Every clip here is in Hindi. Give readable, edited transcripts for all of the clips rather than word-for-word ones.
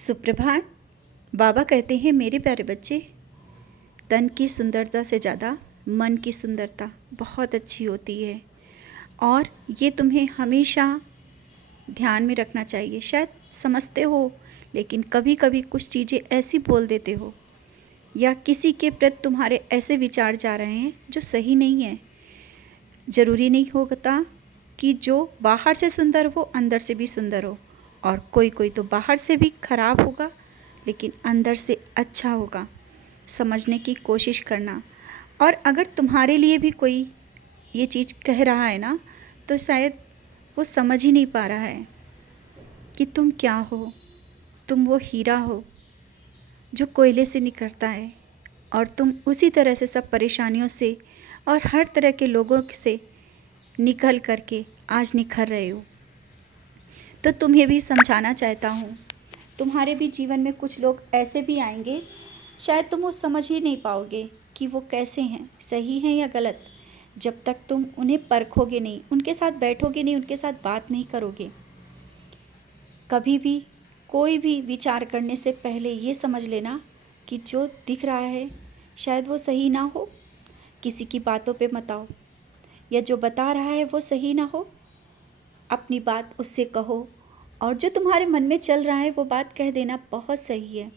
सुप्रभात। बाबा कहते हैं, मेरे प्यारे बच्चे, तन की सुंदरता से ज़्यादा मन की सुंदरता बहुत अच्छी होती है और ये तुम्हें हमेशा ध्यान में रखना चाहिए। शायद समझते हो, लेकिन कभी कभी कुछ चीज़ें ऐसी बोल देते हो या किसी के प्रति तुम्हारे ऐसे विचार जा रहे हैं जो सही नहीं है। ज़रूरी नहीं होता कि जो बाहर से सुंदर हो अंदर से भी सुंदर हो, और कोई कोई तो बाहर से भी खराब होगा लेकिन अंदर से अच्छा होगा। समझने की कोशिश करना। और अगर तुम्हारे लिए भी कोई ये चीज़ कह रहा है ना, तो शायद वो समझ ही नहीं पा रहा है कि तुम क्या हो। तुम वो हीरा हो जो कोयले से निकलता है, और तुम उसी तरह से सब परेशानियों से और हर तरह के लोगों से निकल करके आज निखर रहे हो। तो तुम्हें भी समझाना चाहता हूँ, तुम्हारे भी जीवन में कुछ लोग ऐसे भी आएंगे, शायद तुम वो समझ ही नहीं पाओगे कि वो कैसे हैं, सही हैं या गलत, जब तक तुम उन्हें परखोगे नहीं, उनके साथ बैठोगे नहीं, उनके साथ बात नहीं करोगे। कभी भी कोई भी विचार करने से पहले ये समझ लेना कि जो दिख रहा है शायद वो सही ना हो। किसी की बातों पे मत आओ, या जो बता रहा है वो सही ना हो, अपनी बात उससे कहो, और जो तुम्हारे मन में चल रहा है वो बात कह देना बहुत सही है।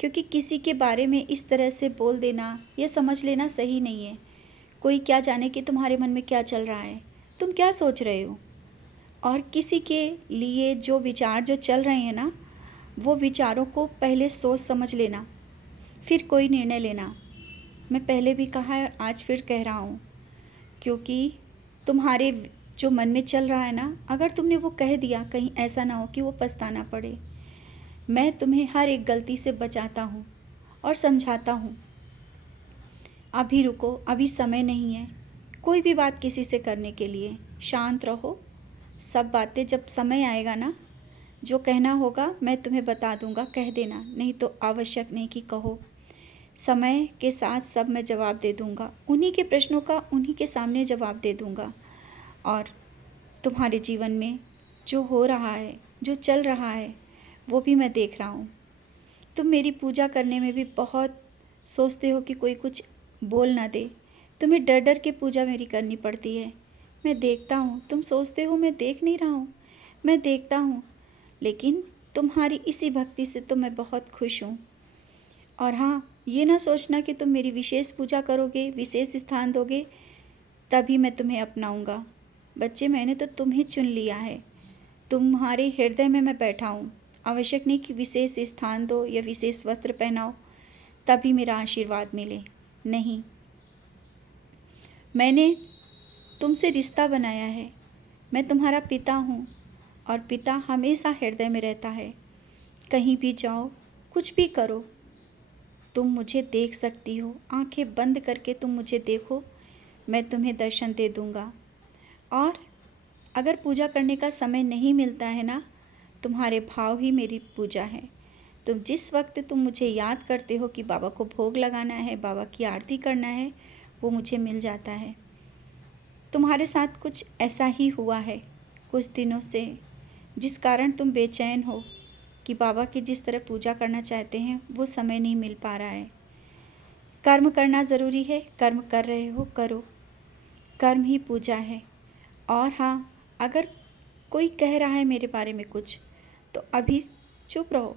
क्योंकि किसी के बारे में इस तरह से बोल देना, ये समझ लेना सही नहीं है। कोई क्या जाने कि तुम्हारे मन में क्या चल रहा है, तुम क्या सोच रहे हो। और किसी के लिए जो विचार जो चल रहे हैं ना, वो विचारों को पहले सोच समझ लेना, फिर कोई निर्णय लेना। मैं पहले भी कहा है और आज फिर कह रहा हूँ, क्योंकि तुम्हारे जो मन में चल रहा है ना, अगर तुमने वो कह दिया, कहीं ऐसा ना हो कि वो पछताना पड़े। मैं तुम्हें हर एक गलती से बचाता हूँ और समझाता हूँ। अभी रुको, अभी समय नहीं है कोई भी बात किसी से करने के लिए। शांत रहो, सब बातें जब समय आएगा ना, जो कहना होगा मैं तुम्हें बता दूंगा, कह देना, नहीं तो आवश्यक नहीं कि कहो। समय के साथ सब मैं जवाब दे दूंगा, उन्हीं के प्रश्नों का उन्हीं के सामने जवाब दे दूंगा। और तुम्हारे जीवन में जो हो रहा है, जो चल रहा है, वो भी मैं देख रहा हूँ। तुम मेरी पूजा करने में भी बहुत सोचते हो कि कोई कुछ बोल ना दे, तुम्हें डर डर के पूजा मेरी करनी पड़ती है। मैं देखता हूँ, तुम सोचते हो मैं देख नहीं रहा हूँ, मैं देखता हूँ, लेकिन तुम्हारी इसी भक्ति से तो मैं बहुत खुश हूँ। और हाँ, ये ना सोचना कि तुम मेरी विशेष पूजा करोगे, विशेष स्थान दोगे, तभी मैं तुम्हें अपनाऊँगा। बच्चे, मैंने तो तुम्हें चुन लिया है, तुम्हारे हृदय में मैं बैठा हूँ। आवश्यक नहीं कि विशेष स्थान दो या विशेष वस्त्र पहनाओ तभी मेरा आशीर्वाद मिले। नहीं, मैंने तुमसे रिश्ता बनाया है। मैं तुम्हारा पिता हूँ, और पिता हमेशा हृदय में रहता है। कहीं भी जाओ, कुछ भी करो, तुम मुझे देख सकती हो। आंखें बंद करके तुम मुझे देखो, मैं तुम्हें दर्शन दे दूँगा। और अगर पूजा करने का समय नहीं मिलता है ना, तुम्हारे भाव ही मेरी पूजा है। तुम जिस वक्त तुम मुझे याद करते हो कि बाबा को भोग लगाना है, बाबा की आरती करना है, वो मुझे मिल जाता है। तुम्हारे साथ कुछ ऐसा ही हुआ है कुछ दिनों से, जिस कारण तुम बेचैन हो कि बाबा की जिस तरह पूजा करना चाहते हैं वो समय नहीं मिल पा रहा है। कर्म करना ज़रूरी है, कर्म कर रहे हो, करो, कर्म ही पूजा है। और हाँ, अगर कोई कह रहा है मेरे बारे में कुछ, तो अभी चुप रहो।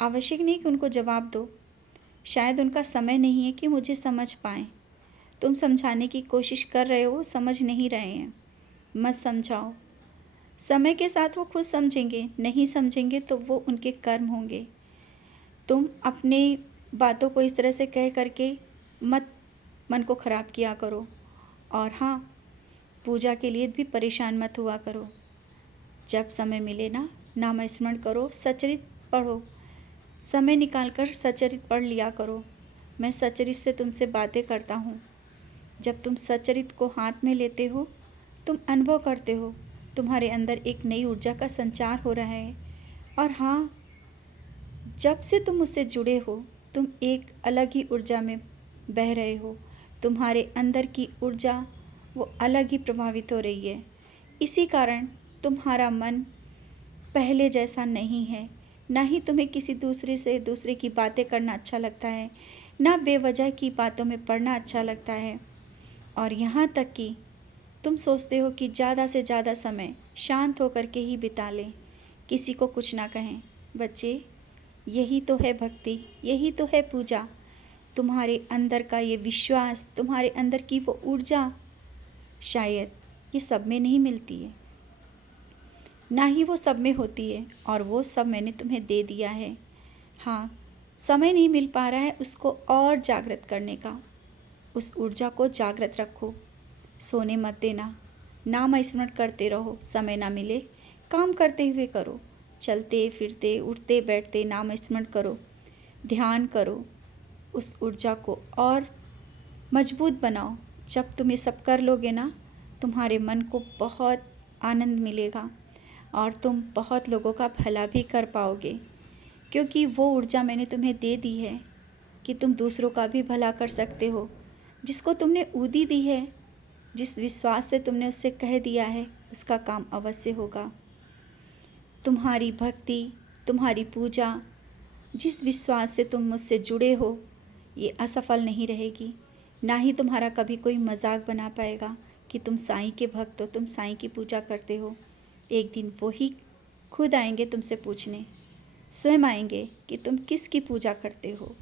आवश्यक नहीं कि उनको जवाब दो, शायद उनका समय नहीं है कि मुझे समझ पाएँ। तुम समझाने की कोशिश कर रहे हो, समझ नहीं रहे हैं, मत समझाओ। समय के साथ वो खुद समझेंगे, नहीं समझेंगे तो वो उनके कर्म होंगे। तुम अपने बातों को इस तरह से कह करके मत मन को ख़राब किया करो। और हाँ, पूजा के लिए भी परेशान मत हुआ करो। जब समय मिले ना, नाम स्मरण करो, सचरित पढ़ो, समय निकाल कर सचरित पढ़ लिया करो। मैं सचरित से तुमसे बातें करता हूँ। जब तुम सचरित को हाथ में लेते हो, तुम अनुभव करते हो, तुम्हारे अंदर एक नई ऊर्जा का संचार हो रहा है। और हाँ, जब से तुम मुझसे जुड़े हो, तुम एक अलग ही ऊर्जा में बह रहे हो। तुम्हारे अंदर की ऊर्जा वो अलग ही प्रभावित हो रही है। इसी कारण तुम्हारा मन पहले जैसा नहीं है। ना ही तुम्हें किसी दूसरे की बातें करना अच्छा लगता है, ना बेवजह की बातों में पड़ना अच्छा लगता है। और यहाँ तक कि तुम सोचते हो कि ज़्यादा से ज़्यादा समय शांत होकर के ही बिता लें, किसी को कुछ ना कहें। बच्चे, यही तो है भक्ति, यही तो है पूजा। तुम्हारे अंदर का ये विश्वास, तुम्हारे अंदर की वो ऊर्जा शायद ये सब में नहीं मिलती है, ना ही वो सब में होती है, और वो सब मैंने तुम्हें दे दिया है। हाँ, समय नहीं मिल पा रहा है उसको और जागृत करने का। उस ऊर्जा को जागृत रखो, सोने मत देना। नाम स्मरण करते रहो, समय ना मिले काम करते हुए करो, चलते फिरते उठते बैठते नाम स्मरण करो, ध्यान करो। उस ऊर्जा को और मजबूत बनाओ। जब तुम ये सब कर लोगे ना, तुम्हारे मन को बहुत आनंद मिलेगा और तुम बहुत लोगों का भला भी कर पाओगे, क्योंकि वो ऊर्जा मैंने तुम्हें दे दी है कि तुम दूसरों का भी भला कर सकते हो। जिसको तुमने ऊदी दी है, जिस विश्वास से तुमने उससे कह दिया है, उसका काम अवश्य होगा। तुम्हारी भक्ति, तुम्हारी पूजा, जिस विश्वास से तुम मुझसे जुड़े हो, ये असफल नहीं रहेगी। ना ही तुम्हारा कभी कोई मजाक बना पाएगा कि तुम साईं के भक्त हो, तुम साईं की पूजा करते हो। एक दिन वो ही खुद आएंगे तुमसे पूछने, स्वयं आएंगे कि तुम किसकी पूजा करते हो।